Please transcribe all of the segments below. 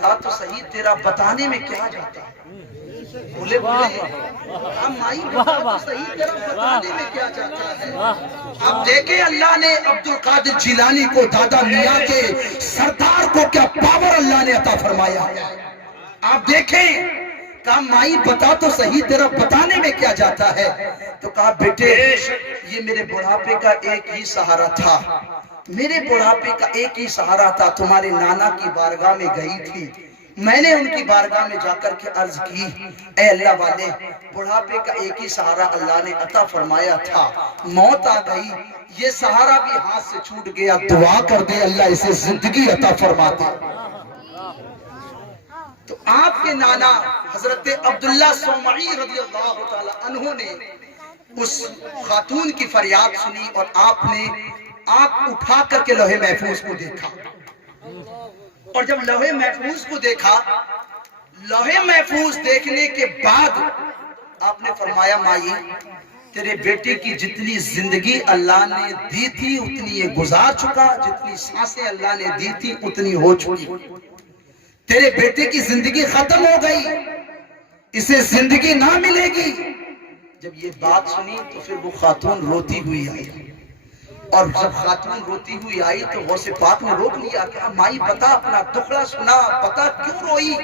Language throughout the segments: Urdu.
بتا تو صحیح تیرا بتانے میں کیا جاتا ہے؟ بولے بولے ہم مائی بتا تو صحیح تیرا بتانے میں کیا جاتا ہے؟ اب دیکھیں اللہ نے عبد القادر جیلانی کو، دادا میاں کے سردار کو کیا پاور اللہ نے عطا فرمایا ہے۔ آپ دیکھیں، کہا مائی بتا تو صحیح تیرا بتانے میں کیا جاتا ہے؟ تو کہا بیٹے یہ میرے بڑھاپے کا ایک ہی سہارا تھا، میرے بڑھاپے کا ایک ہی سہارا تھا، تمہارے نانا کی بارگاہ میں گئی تھی، میں نے ان کی بارگاہ میں جا کر کے عرض کی اے اللہ والے بڑھاپے کا ایک ہی سہارا اللہ نے عطا فرمایا تھا، موت آ گئی، یہ سہارا بھی ہاتھ سے چھوٹ گیا، دعا کر دے اللہ اسے زندگی عطا فرما دے۔ تو آپ کے نانا حضرت عبداللہ صومعی رضی اللہ تعالی عنہ نے اس خاتون کی فریاد سنی اور آپ نے آنکھ اٹھا کر کے لوح محفوظ کو دیکھا، اور جب لوح محفوظ کو دیکھا، لوح محفوظ دیکھنے کے بعد آپ نے فرمایا مائی تیرے بیٹے کی جتنی زندگی اللہ نے دی تھی اتنی یہ گزار چکا، جتنی سانسیں اللہ نے دی تھی اتنی ہو چکی، تیرے بیٹے کی زندگی ختم ہو گئی، اسے زندگی نہ ملے گی۔ جب یہ بات سنی تو پھر وہ خاتون روتی ہوئی آئی، اور جب خاتون روتی ہوئی آئی تو غوث پاک نے روک لیا کہ مائی بتا اپنا دکھڑا سنا، پتا کیوں روئی؟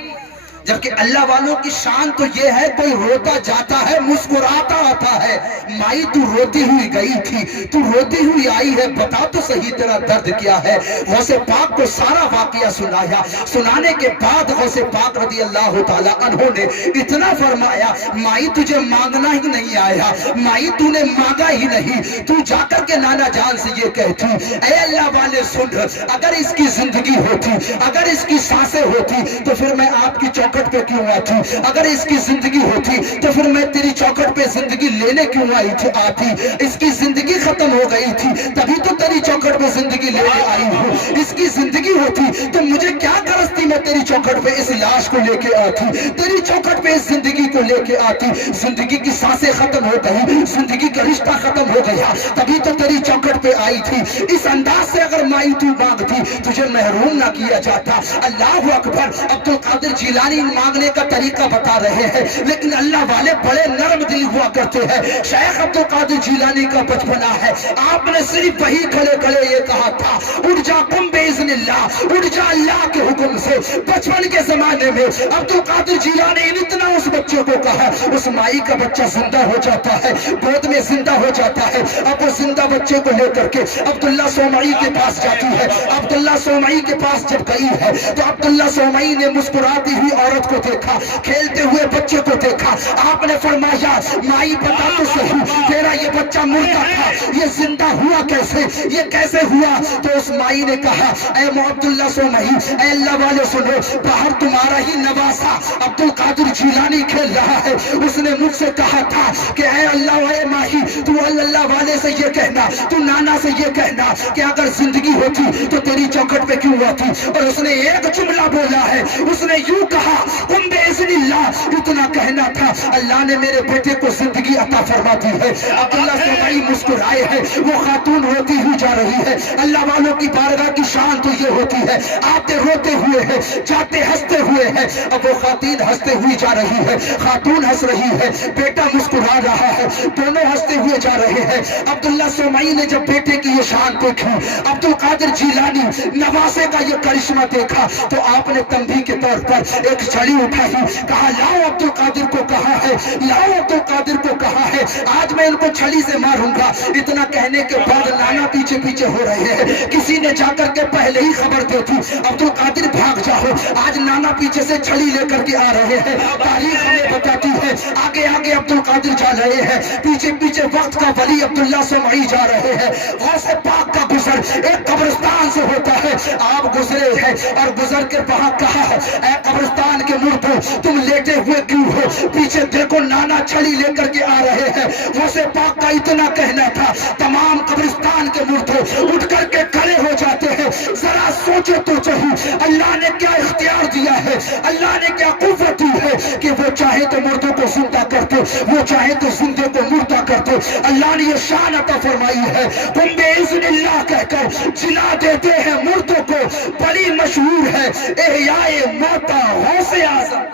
جبکہ اللہ والوں کی شان تو یہ ہے کوئی روتا جاتا ہے مسکراتا آتا ہے، مائی تو روتی ہوئی گئی تھی، تو روتی ہوئی آئی ہے، بتا تو صحیح تیرا درد کیا ہے۔ غوث پاک کو سارا واقعہ سنایا، سنانے کے بعد غوث پاک رضی اللہ تعالی عنہ نے اتنا فرمایا مائی تجھے مانگنا ہی نہیں آیا، مائی تو نے مانگا ہی نہیں، تو جا کر کے نانا جان سے یہ کہتی اے اللہ والے سن، اگر اس کی زندگی ہوتی، اگر اس کی سانسیں ہوتی تو پھر میں آپ کی چوکٹ پہ کیوں آتی، اگر اس کی زندگی ہوتی تو پھر میں تیری چوکٹ پہ زندگی لینے کیوں آتی، اس کی زندگی ختم ہو گئی تھی تبھی تو تیری چوکٹ پہ زندگی لینے آئی ہوں، اس کی زندگی ہوتی تو مجھے کیا غرض تھی میں تیری چوکٹ پہ اس لاش کو لے کے آتی، تیری چوکٹ پہ اس زندگی کو لے کے آتی، زندگی کی سانسیں ختم ہو گئی، زندگی کا رشتہ ختم ہو گیا، تبھی تو تیری چوکٹ پہ آئی تھی۔ اس انداز سے اگر مائی تو مانگتی تجھے محروم نہ کیا جاتا۔ اللہ اکبر، عبد القادر جیلانی مانگنے کا طریقہ بتا رہے ہیں، لیکن اللہ والے بڑے نرم دل ہوا کرتے ہیں۔ شیخ عبد القادر جیلانی کا بچپنا ہے، آپ نے صرف وہی کھڑے کھڑے یہ کہا تھا اٹھ جا قم باذن اللہ، اٹھ جا اللہ کے حکم سے۔ بچپن کے زمانے میں عبد القادر جیلانی نے اتنا اس بچے کو کہا، اس مائی کا بچہ زندہ ہو جاتا ہے، گود میں زندہ ہو جاتا ہے۔ اب وہ زندہ بچے کو لے کر کے عبداللہ صومعی کے پاس جاتی ہے۔ عبداللہ صومعی کے پاس جب گئی ہے تو عبداللہ صومعی نے مسکراتی ہوئی عورت کو دیکھا، کھیلتے ہوئے بچے کو دیکھا، آپ نے فرمایا مائی بتا تو صحیح تیرا یہ بچہ مردہ تھا، یہ زندہ ہوا کیسے، یہ کیسے ہوا؟ تو اس مائی نے کہا اے عبداللہ صومعی، اے اللہ والے سنو، باہر تمہارا ہی نواسا عبد القادر جیلانی کھیل رہا ہے، اس نے مجھ سے کہا تھا کہ اے اللہ والے ماہی تو اللہ والے سے یہ کہنا، تو نانا سے یہ کہنا کہ اگر زندگی ہوتی تو تیری چوکھٹ پہ کیوں آتی؟ اور اس نے ایک جملہ بولا ہے، اس نے یوں کہا قم باذن اللہ، اتنا کہنا تھا، اللہ نے میرے بیٹے کو زندگی عطا فرما دی ہے۔ عبداللہ صومعی مسکرائے ہیں، وہ خاتون روتی ہوئی جا رہی ہے۔ اللہ والوں کی بارگاہ کی شان تو یہ ہوتی ہے، آتے روتے ہوئے ہیں، جاتے ہنستے ہوئے ہیں۔ اب وہ خاتون ہنستے ہوئی جا رہی ہے، خاتون ہنس رہی ہے، بیٹا مسکرا رہا ہے، دونوں ہنستے ہوئے جا رہے ہیں۔ عبداللہ صومعی نے جب بیٹے کی یہ شان دیکھی، عبد القادر جیلانی نواسے کا یہ کرشمہ دیکھا، تو آپ نے تنبیہ کے طور پر ایک چھڑی اٹھائی، کہا لاؤ عبد القادر کو کہا ہے، لاؤ عبد القادر کو کہا ہے، آج میں ان کو چھڑی سے ماروں گا۔ اتنا کہنے کے بعد نانا پیچھے پیچھے ہو رہے ہیں، کسی نے جا کر کے پہلے ہی خبر دے دی عبد القادر بھاگ جاؤ، آج نانا پیچھے سے چھڑی لے کر کے آ رہے ہیں۔ تاریخ ہمیں بتاتی ہے آگے آگے عبد القادر جا رہے ہیں، پیچھے پیچھے وقت کا ولی عبداللہ صومعی جا رہے ہیں۔ غوث پاک کا گزر ایک قبرستان سے ہوتا ہے، آپ گزرے ہیں اور گزر کے وہاں کہا اے قبرستان کے مردوں تم لیٹے ہوئے کیوں ہو؟ پیچھے دیکھو نانا چھڑی لے کر کے آ رہے ہیں۔ غوث پاک کا اتنا کہنا تھا تمام قبرستان کے مردوں اٹھ کر کے کھڑے ہو جاتے ہیں۔ ذرا سوچو تو صحیح، اللہ نے کیا اختیار دیا ہے، اللہ نے کیا قوت دی ہے کہ وہ چاہے تو مردوں کو زندہ کرتے، وہ چاہے تو زندے کو مردہ کرتے۔ اللہ نے یہ شان عطا فرمائی ہے، تم بے اذن اللہ کہہ کر جلا دیتے ہیں مردوں کو، بڑی مشہور ہے احیاء موتا غوث اعظم۔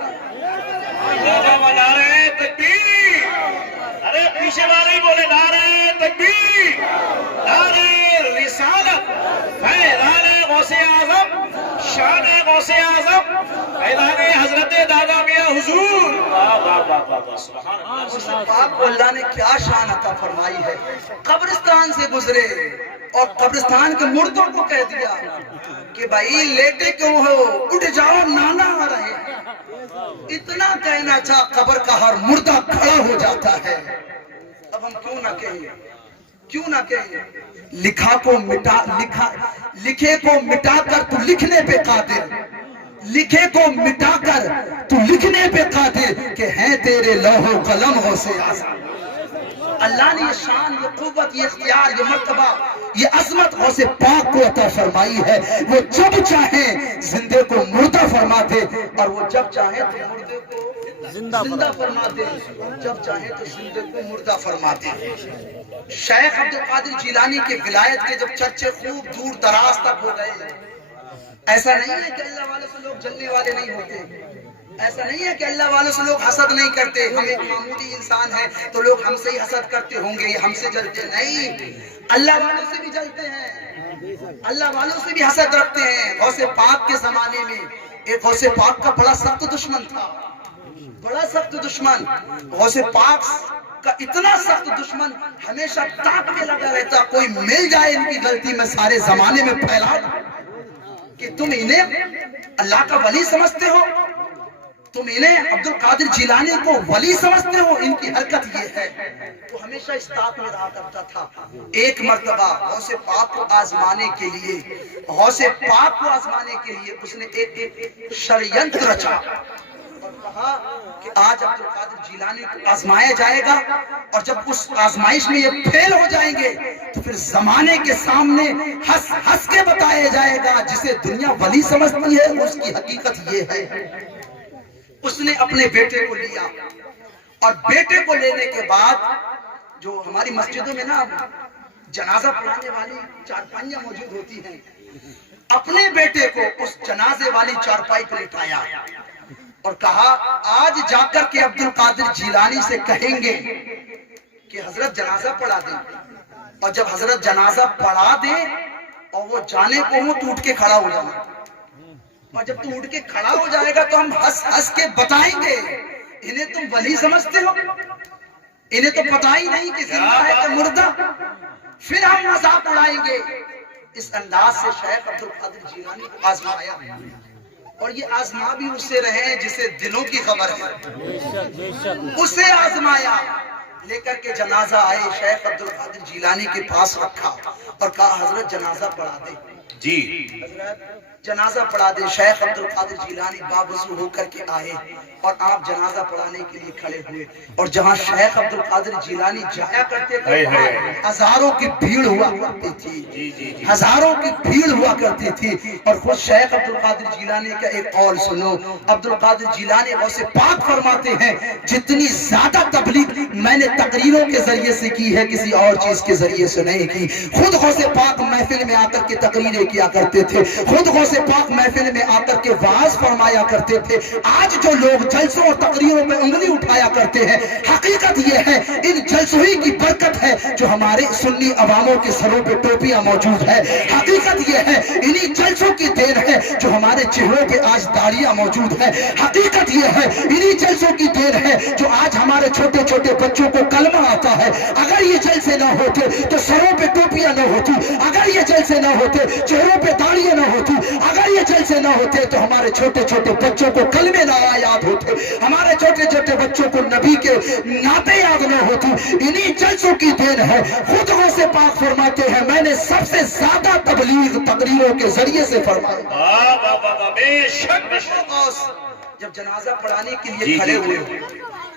نعرہ تکبیر، ارے پیچھے والے بولے نعرہ تکبیر، نعرہ رسالت، فیضان غوث اعظم، شان غوث اعظم، فیضان حضرت دادا میاں حضور۔ سبحان اللہ۔ پاک کو اللہ نے کیا شان عطا فرمائی ہے، قبرستان سے گزرے اور قبرستان کے مردوں کو کہہ دیا کہ بھائی لیٹے کیوں ہو، اٹھ جاؤ نانا آ رہے ہیں۔ اتنا کہنا چاہ قبر کا ہر مردہ کھڑا ہو جاتا ہے۔ اب ہم کیوں نہ کہیں، کیوں نہ کہیں، لکھے کو مٹا کر تو لکھنے پہ قادر، لکھے کو مٹا کر تو لکھنے پہ قادر کہ ہیں تیرے لوح و قلم غوث اعظم۔ اللہ نے یہ شان، یہ قوت، یہ اختیار، یہ مرتبہ، یہ عظمت غوث پاک کو عطا فرمائی ہے۔ وہ جب چاہیں زندے کو مردہ فرما دے، اور وہ جب چاہیں تو مردے کو زندہ فرما دے، جب چاہیں تو زندے کو مردہ فرما دے۔ شیخ عبدالقادر جیلانی کے ولایت کے جب چرچے خوب دور دراز تک ہو گئے، ایسا نہیں ہے کہ اللہ والے سے لوگ جلنے والے نہیں ہوتے، ایسا نہیں ہے کہ اللہ والوں سے لوگ حسد نہیں کرتے، ہم ایک معمولی انسان ہیں تو لوگ ہم سے ہی حسد کرتے ہوں گے، ہم سے جلتے نہیں، اللہ والوں سے بھی جلتے ہیں، اللہ والوں سے بھی حسد رکھتے ہیں۔ غوث پاک کے زمانے میں ایک غوث پاک کا بڑا سخت دشمن تھا، بڑا سخت دشمن، غوث پاک کا اتنا سخت دشمن ہمیشہ تاک میں لگا رہتا، کوئی مل جائے ان کی غلطی میں سارے زمانے میں پھیلا دوں کہ تم انہیں اللہ کا ولی سمجھتے ہو، تم انہیں عبدالقادر جیلانی کو ولی سمجھتے ہو، ان کی حرکت یہ ہے۔ وہ ہمیشہ اس تاک میں رہا کرتا تھا۔ ایک مرتبہ غوث پاک کو آزمانے کے لیے، غوث پاک کو آزمانے کے لیے اس نے ایک شریعت رچا اور کہا کہ آج عبدالقادر جیلانی کو آزمایا جائے گا، اور جب اس آزمائش میں یہ فیل ہو جائیں گے تو پھر زمانے کے سامنے ہنس ہنس کے بتایا جائے گا جسے دنیا ولی سمجھتی ہے اس کی حقیقت یہ ہے۔ اس نے اپنے بیٹے کو لیا، اور بیٹے کو لینے کے بعد جو ہماری مسجدوں میں نا جنازہ پڑھانے والی چارپائیاں موجود ہوتی ہیں، اپنے بیٹے کو اس جنازے والی چارپائی پہ لٹایا اور کہا آج جا کر کے عبدالقادر جیلانی سے کہیں گے کہ حضرت جنازہ پڑھا دیں، اور جب حضرت جنازہ پڑھا دیں اور وہ جانے کو ہو تو اٹھ کے کھڑا ہو جانا، اور جب تو اٹھ کے کھڑا ہو جائے گا تو ہم ہنس ہنس کے بتائیں گے انہیں تم ولی سمجھتے ہو، انہیں تو پتہ ہی نہیں کہ زندہ ہے کہ مردہ، پھر ہم مذاق اڑائیں گے۔ اس انداز سے شیخ عبدالقادر جیلانی کو آزمایا، اور یہ آزما بھی اس سے رہے جسے دنوں کی خبر ہے، اسے آزمایا، لے کر کے جنازہ آئے، شیخ عبدالقادر جیلانی کے پاس رکھا اور کہا حضرت جنازہ پڑھا دے جی، حضرت جنازہ پڑھا دے۔ شیخ عبدالقادر جیلانی باوضو ہو کر کے آئے اور آپ جنازہ پڑھانے کے لیے کھڑے ہوئے، اور جہاں شیخ عبدالقادر جیلانی جایا کرتے تھے ہزاروں کی بھیڑ ہوا کرتی تھی، ہزاروں کی بھیڑ ہوا کرتی تھی۔ اور خود شیخ عبدالقادر جیلانی کا ایک قول سنو، عبدالقادر جیلانی غوث پاک فرماتے ہیں جتنی زیادہ تبلیغ میں نے تقریروں کے ذریعے سے کی ہے کسی اور چیز کے ذریعے سے نہیں کی۔ خود غوث پاک محفل میں آ کر کے تقریریں کیا کرتے تھے، خود غوث پاک محفل میں آ کر کے وعظ فرمایا کرتے تھے۔ آج جو لوگ جلسوں اور تقریروں میں انگلی اٹھایا کرتے ہیں، حقیقت یہ ہے ان جلسوں ہی کی برکت ہے جو ہمارے سنی عواموں کے سروں پہ ٹوپیاں موجود ہے، حقیقت یہ ہے انہی جلسوں کی دین ہے جو ہمارے چہروں پہ آج داڑیاں موجود ہے، حقیقت یہ ہے انہی جلسوں کی دین ہے جو آج ہمارے چھوٹے چھوٹے بچوں کو کلمہ آتا ہے۔ اگر یہ جلسے نہ ہوتے تو سروں پہ ٹوپیاں نہ ہوتی، اگر یہ جلسے نہ ہوتے چہروں پہ داڑیاں نہ ہوتی، اگر یہ جلسے نہ ہوتے تو ہمارے چھوٹے چھوٹے بچوں کو کلمے نہ یاد ہوتے، ہمارے چھوٹے چھوٹے بچوں کو نبی کے نعتیں یاد نہ ہوتی۔ انہی جلسوں کی دین ہے۔ خود غوث پاک فرماتے ہیں میں نے سب سے زیادہ تبلیغ تقریروں کے ذریعے سے فرمائی۔ بے شک جب جنازہ پڑھانے کے لیے کھڑے ہوئے،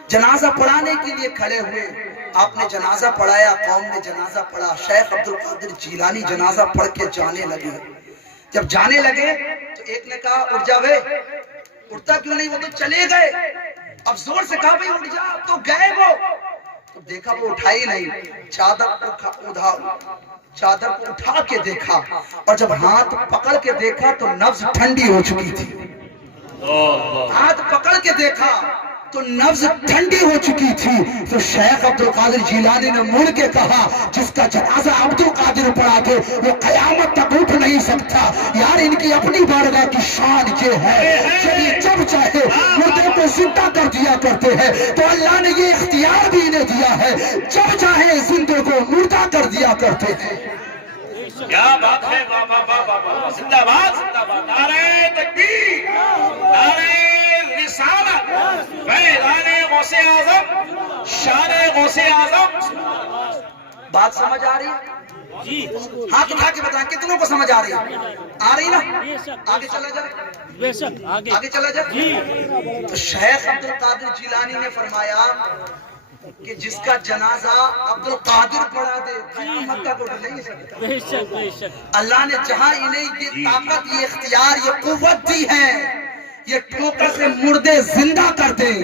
جنازہ پڑھانے کے لیے کھڑے ہوئے، آپ نے جنازہ پڑھایا، قوم نے جنازہ پڑھا، شیخ عبدالقادر جیلانی جنازہ پڑھ کے جانے لگے۔ جب جانے لگے تو ایک نے کہا اٹھ جا بھائی، اٹھتا کیوں نہیں، وہ تو چلے گئے۔ اب زور سے کہا بھائی اٹھ جا، تو گئے وہ۔ تو دیکھا وہ اٹھائی نہیں، چادر کو اٹھا کے دیکھا، اور جب ہاتھ پکڑ کے دیکھا تو نبض ٹھنڈی ہو چکی تھی۔ ہاتھ پکڑ کے دیکھا تو نبض ٹھنڈی ہو چکی تھی۔ تو شیخ عبد القادر جیلانی نے مڑ کے کہا جس کا جنازہ عبد القادر پڑھا دے وہ قیامت تک اٹھ نہیں سکتا۔ یار ان کی اپنی بارگاہ کی شان یہ ہے کہ یہ جب چاہے مردے کو زندہ کر دیا کرتے ہیں، تو اللہ نے یہ اختیار بھی انہیں دیا ہے جب چاہے زندے کو مردہ کر دیا کرتے ہیں۔ کیا بات ہے، واہ واہ واہ واہ واہ، زندہ باد زندہ باد، نعرہ تکبیر، نعرہ رسالت، فیضان غوث اعظم، شان غوث اعظم۔ بات سمجھ آ رہی ہے؟ جی ہاتھ اٹھا کے بتائیں کتنوں کو سمجھ آ رہی ہے؟ آ رہی نا؟ آگے چلا جائے، بے شک آگے چلا جائے۔ جی تو شیخ عبد القادر جیلانی نے فرمایا کہ جس کا جنازہ عبد القادر پڑھا دے قیامت تک اٹھ نہیں سکتا۔ بے شک بے شک اللہ نے جہاں انہیں یہ طاقت، یہ اختیار، یہ قوت دی ہے یہ ٹھوکر سے مردے زندہ کر دیں،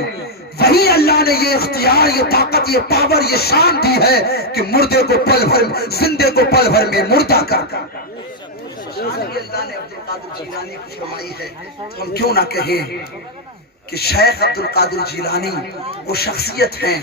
وہی اللہ نے یہ اختیار، یہ طاقت، یہ پاور، یہ شان دی ہے کہ مردے کو پل بھر، زندے کو پل بھر میں مردہ کر دیں۔ شان بھی اللہ نے عبد القادر جیلانی کو فرمائی ہے، تو ہم کیوں نہ کہیں کہ شیخ عبد القادر جیلانی وہ شخصیت ہیں